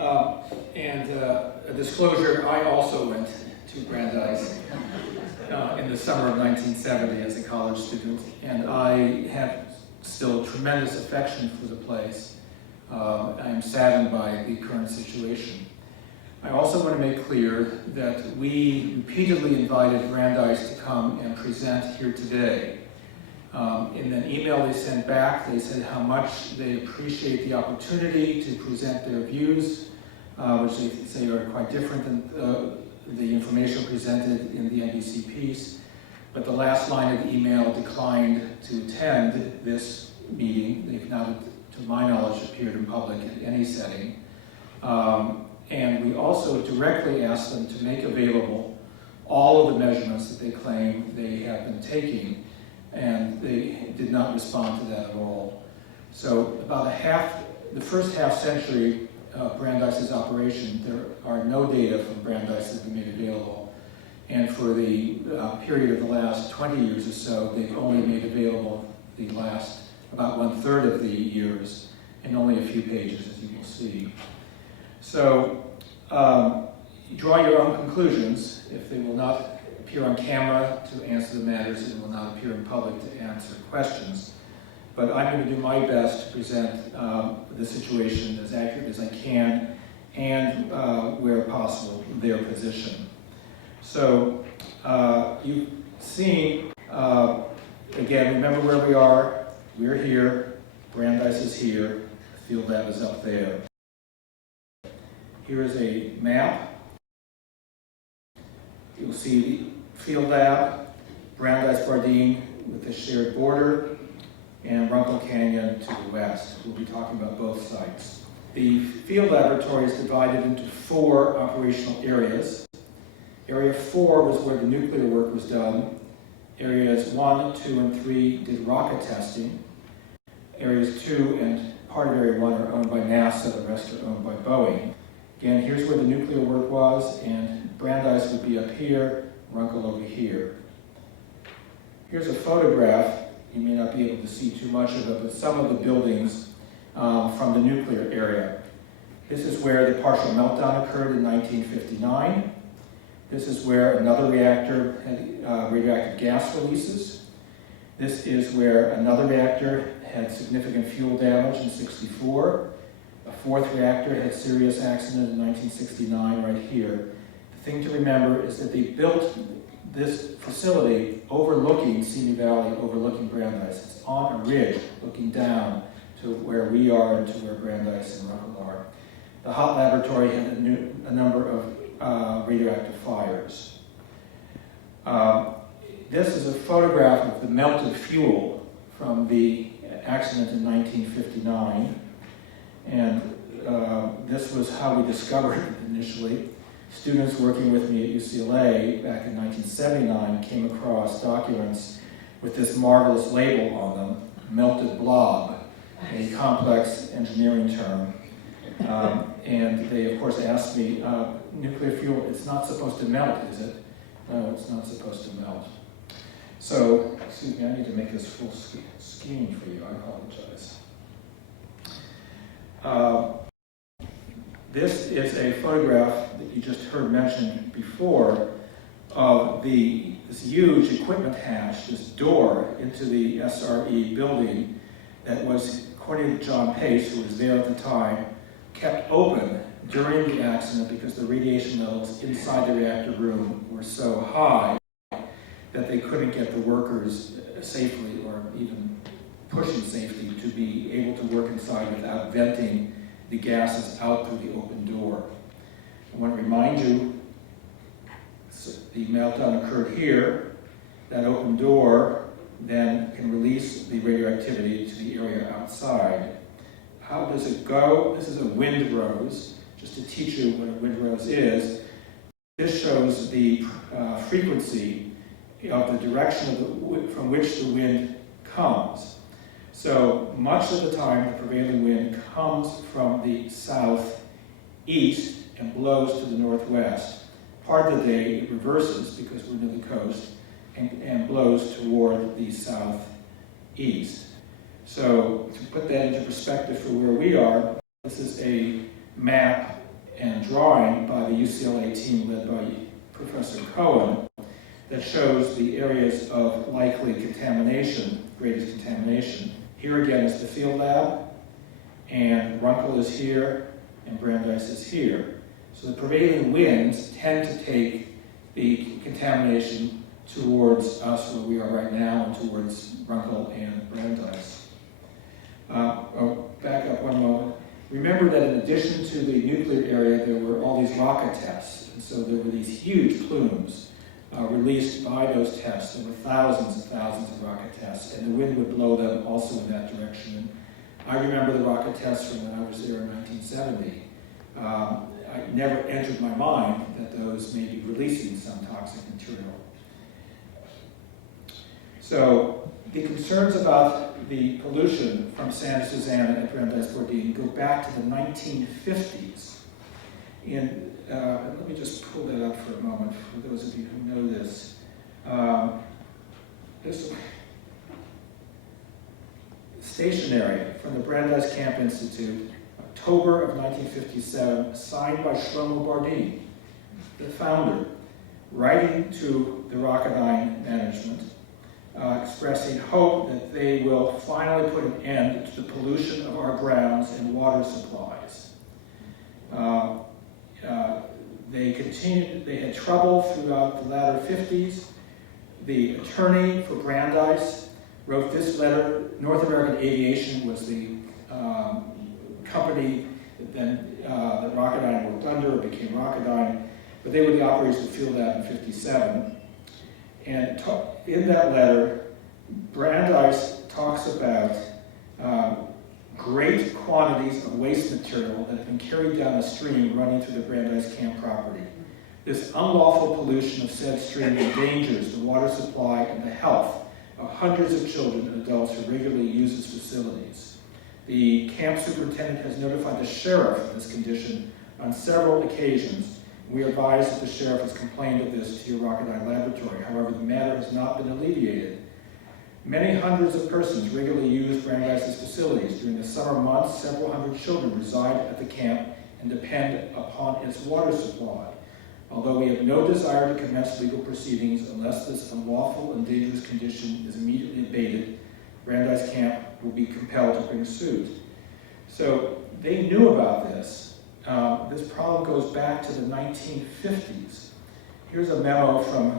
A disclosure, I also went to Brandeis in the summer of 1970 as a college student, and I have still tremendous affection for the place. I am saddened by the current situation. I also want to make clear that we repeatedly invited Brandeis to come and present here today. In an email they sent back, they said how much they appreciate the opportunity to present their views, which they say are quite different than the information presented in the NBC piece. But the last line of the email declined to attend this meeting. They've not, to my knowledge, appeared in public in any setting. And we also directly asked them to make available all of the measurements that they claim they have been taking, and they did not respond to that at all. So about the first half century of Brandeis' operation, there are no data from Brandeis that have been made available. And for the period of the last 20 years or so, they've only made available the last about 1/3 of the years, and only a few pages, as you will see. So draw your own conclusions. If they will not appear on camera to answer the matters, and will not appear in public to answer questions. But I'm going to do my best to present the situation as accurate as I can, and where possible, their position. So you've seen, again, remember where we are. We're here, Brandeis is here, the field lab is up there. Here is a map. You'll see the field lab, Brandeis-Bardin with the shared border, and Runkle Canyon to the west. We'll be talking about both sites. The field laboratory is divided into 4 operational areas. Area 4 was where the nuclear work was done. Areas 1, 2, and 3 did rocket testing. Areas 2 and part of Area 1 are owned by NASA, the rest are owned by Boeing. Again, here's where the nuclear work was, and Brandeis would be up here, Runkle over here. Here's a photograph. You may not be able to see too much of it, but some of the buildings from the nuclear area. This is where the partial meltdown occurred in 1959. This is where another reactor had radioactive gas releases. This is where another reactor had significant fuel damage in '64. A 4th reactor had serious accident in 1969 right here. The thing to remember is that they built this facility overlooking Simi Valley, overlooking Brandeis. It's on a ridge looking down to where we are and to where Brandeis and Runkle are. The hot laboratory had a number of radioactive fires. This is a photograph of the melted fuel from the accident in 1959. And this was how we discovered it initially. Students working with me at UCLA back in 1979 came across documents with this marvelous label on them, melted blob, a complex engineering term. And they, of course, asked me, nuclear fuel, it's not supposed to melt, is it? No, it's not supposed to melt. So, excuse me, I need to make this full screen for you, I apologize. This is a photograph that you just heard mentioned before of this huge equipment hatch, this door into the SRE building that was, according to John Pace, who was there at the time, kept open during the accident because the radiation levels inside the reactor room were so high that they couldn't get the workers safely, or even pushing safety, to be able to work inside without venting the gases out through the open door. I want to remind you, the meltdown occurred here. That open door then can release the radioactivity to the area outside. How does it go? This is a windrose. Just to teach you what a windrose is, this shows the frequency of the direction from which the wind comes. So much of the time, the prevailing wind comes from the southeast and blows to the northwest. Part of the day, it reverses because we're near the coast and blows toward the southeast. So to put that into perspective for where we are, this is a map and drawing by the UCLA team led by Professor Cohen that shows the areas of likely contamination, greatest contamination. Here again is the field lab, and Runkle is here, and Brandeis is here. So the prevailing winds tend to take the contamination towards us where we are right now and towards Runkle and Brandeis. Back up one moment. Remember that in addition to the nuclear area, there were all these rocket tests. And so there were these huge plumes released by those tests. There were thousands and thousands of rocket tests, and the wind would blow them also in that direction. And I remember the rocket tests from when I was there in 1970. It never entered my mind that those may be releasing some toxic material. So the concerns about the pollution from Santa Susana at Brandeis-Bardin go back to the 1950s. Let me just pull that up for a moment for those of you who know this. This stationery from the Brandeis Camp Institute, October of 1957, signed by Shlomo Bardin, the founder, writing to the Rocketdyne management, expressing hope that they will finally put an end to the pollution of our grounds and water supplies. They had trouble throughout the latter 50s. The attorney for Brandeis wrote this letter. North American Aviation was the company that Rocketdyne worked under. It became Rocketdyne, but they were the operators of the field lab in 57. And in that letter, Brandeis talks about great quantities of waste material that have been carried down a stream running through the Brandeis camp property. This unlawful pollution of said stream endangers the water supply and the health of hundreds of children and adults who regularly use its facilities. The camp superintendent has notified the sheriff of this condition on several occasions. We are advised that the sheriff has complained of this to your Rocketdyne laboratory. However, the matter has not been alleviated. Many hundreds of persons regularly use Brandeis' facilities. During the summer months, several hundred children reside at the camp and depend upon its water supply. Although we have no desire to commence legal proceedings unless this unlawful and dangerous condition is immediately abated, Brandeis camp will be compelled to bring suit. So they knew about this. This problem goes back to the 1950s. Here's a memo from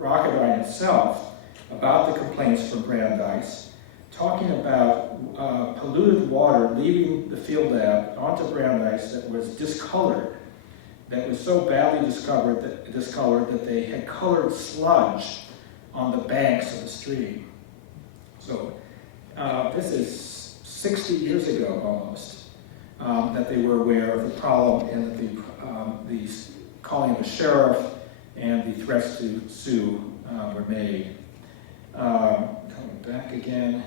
Rocketdyne itself about the complaints from Brandeis, talking about polluted water leaving the field lab onto Brandeis that was discolored, that was so badly discolored that they had colored sludge on the banks of the stream. So this is 60 years ago almost, that they were aware of the problem and that the calling of the sheriff and the threats to sue were made. Coming back again.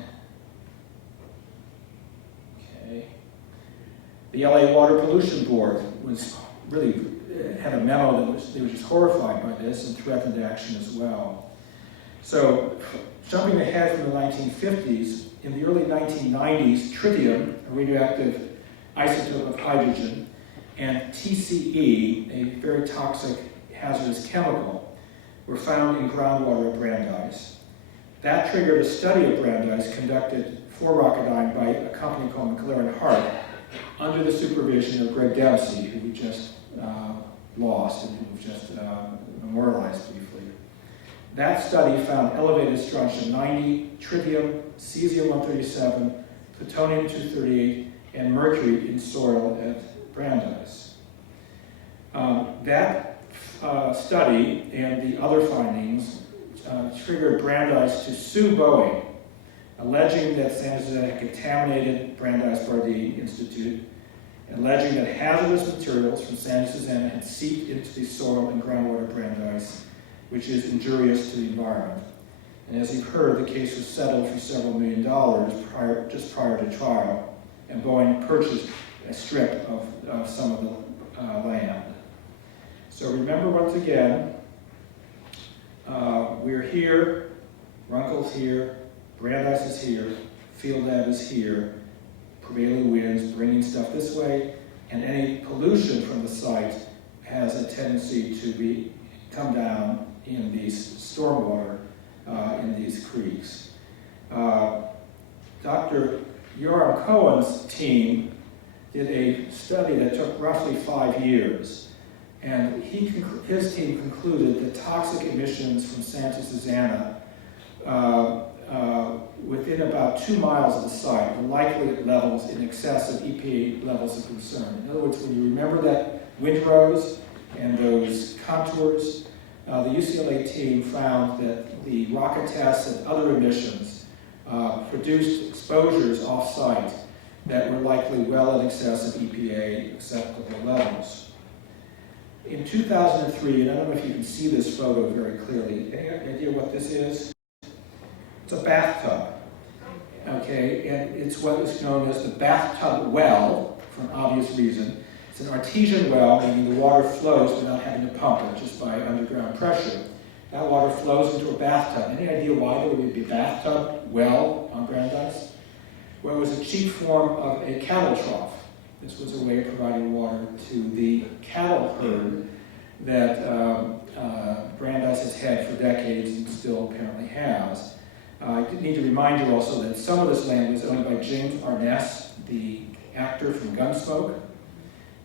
Okay. The LA Water Pollution Board was really had a memo that they were just horrified by this and threatened action as well. So, jumping ahead from the 1950s, in the early 1990s, tritium, a radioactive isotope of hydrogen, and TCE, a very toxic hazardous chemical, were found in groundwater at Brandeis. That triggered a study of Brandeis conducted for Rocketdyne by a company called McLaren Hart under the supervision of Greg Dempsey, who we just lost and who we've just memorialized briefly. That study found elevated strontium-90, tritium, cesium-137, plutonium-238, and mercury in soil at Brandeis. That study and the other findings triggered Brandeis to sue Boeing, alleging that Santa Susana had contaminated Brandeis-Bardin Institute, alleging that hazardous materials from Santa Susana had seeped into the soil and groundwater of Brandeis, which is injurious to the environment. And as you've heard, the case was settled for several $1 million just prior to trial, and Boeing purchased a strip of some of the land. So remember once again, we're here, Runkle's here, Brandeis is here, Field Lab is here, prevailing winds bringing stuff this way, and any pollution from the site has a tendency to come down in these stormwater in these creeks. Dr. Yoram Cohen's team did a study that took roughly 5 years, and his team concluded that toxic emissions from Santa Susana within about 2 miles of the site were likely at levels in excess of EPA levels of concern. In other words, when you remember that windrows and those contours, the UCLA team found that the rocket tests and other emissions produced exposures off-site that were likely well in excess of EPA acceptable levels. In 2003, and I don't know if you can see this photo very clearly, any idea what this is? It's a bathtub, okay, and it's what is known as the bathtub well, for an obvious reason. It's an artesian well, meaning the water flows without having to pump it, just by underground pressure. That water flows into a bathtub. Any idea why there would be a bathtub well on Brandeis? Well, it was a cheap form of a cattle trough. This was a way of providing water to the cattle herd that Brandeis has had for decades and still apparently has. I need to remind you also that some of this land was owned by James Arness, the actor from Gunsmoke,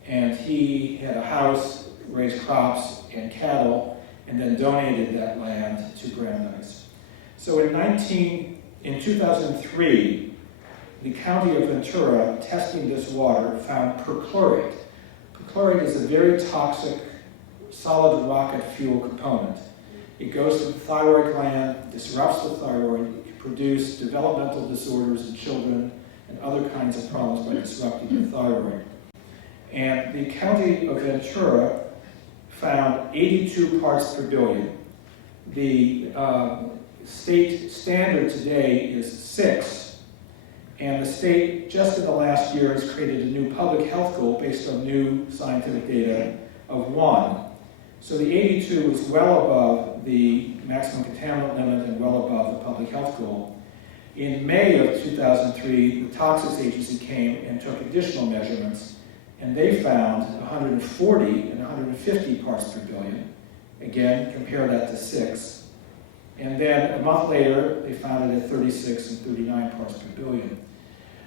and he had a house, raised crops and cattle, and then donated that land to Brandeis. So in 2003, the county of Ventura, testing this water, found perchlorate. Perchlorate is a very toxic solid rocket fuel component. It goes to the thyroid gland, disrupts the thyroid, it can produce developmental disorders in children and other kinds of problems by disrupting the thyroid. And the county of Ventura found 82 parts per billion. The state standard today is 6, and the state, just in the last year, has created a new public health goal based on new scientific data of 1. So the 82 is well above the maximum contaminant limit and well above the public health goal. In May of 2003, the Toxics Agency came and took additional measurements, and they found 140 and 150 parts per billion. Again, compare that to 6. And then a month later, they found it at 36 and 39 parts per billion.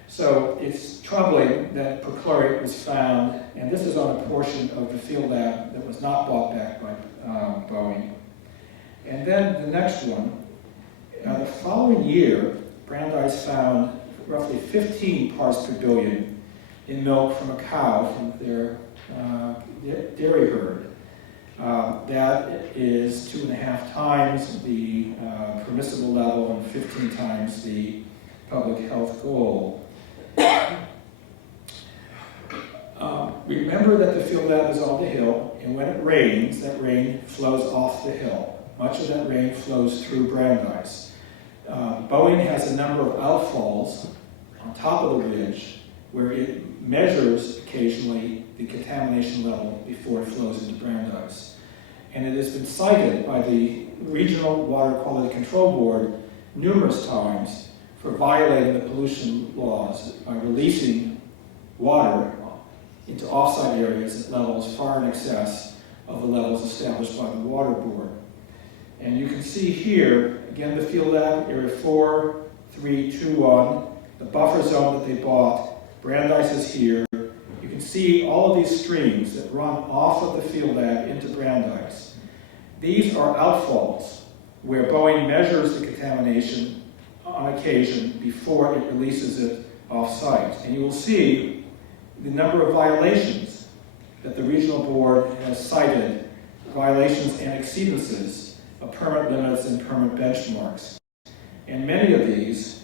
So it's troubling that perchlorate was found, and this is on a portion of the field lab that was not bought back by Boeing. And then the next one, the following year, Brandeis found roughly 15 parts per billion in milk from a cow from their dairy herd. That is 2.5 times the permissible level and 15 times the public health goal. Remember that the field lab is on the hill, and when it rains, that rain flows off the hill. Much of that rain flows through Brandeis. Boeing has a number of outfalls on top of the ridge where it measures occasionally the contamination level before it flows into Brandeis. And it has been cited by the Regional Water Quality Control Board numerous times for violating the pollution laws by releasing water into offsite areas at levels far in excess of the levels established by the Water Board. And you can see here, again, the field lab, area 4, 3, 2, 1, the buffer zone that they bought. Brandeis is here. You can see all of these streams that run off of the field lab into Brandeis. These are outfalls where Boeing measures the contamination on occasion before it releases it off-site. And you will see the number of violations that the regional board has cited, violations and exceedances of permit limits and permit benchmarks. And many of these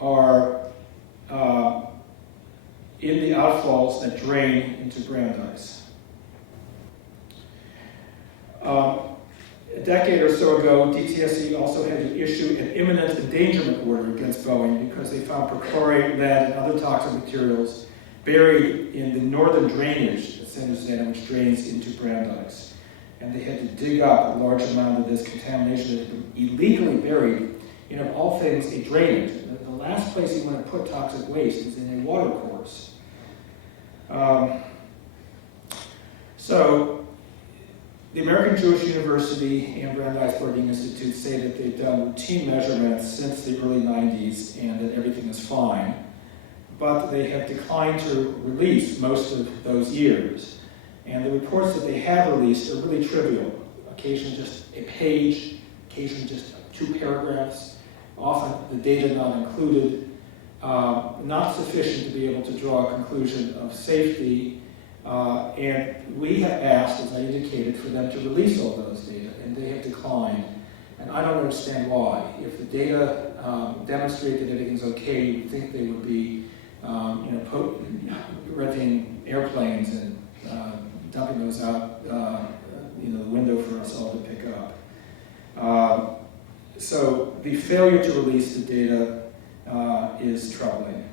are in the outfalls that drain into Brandeis. A decade or so ago, DTSC also had to issue an imminent endangerment order against Boeing because they found perchlorate, lead, and other toxic materials buried in the northern drainage at Santa Susana, which drains into Brandeis. And they had to dig up a large amount of this contamination that had been illegally buried in, of all things, a drainage. The last place you want to put toxic waste is in a water course. So the American Jewish University and Brandeis-Bardin Institute say that they've done routine measurements since the early 90s and that everything is fine, but they have declined to release most of those years. And the reports that they have released are really trivial. Occasionally just a page, occasionally just 2 paragraphs, often the data not included, not sufficient to be able to draw a conclusion of safety. And we have asked, as I indicated, for them to release all those data, and they have declined. And I don't understand why. If the data demonstrate that everything's okay, you'd think they would be, renting airplanes and dumping those out, the window for us all to pick up. So the failure to release the data is troubling.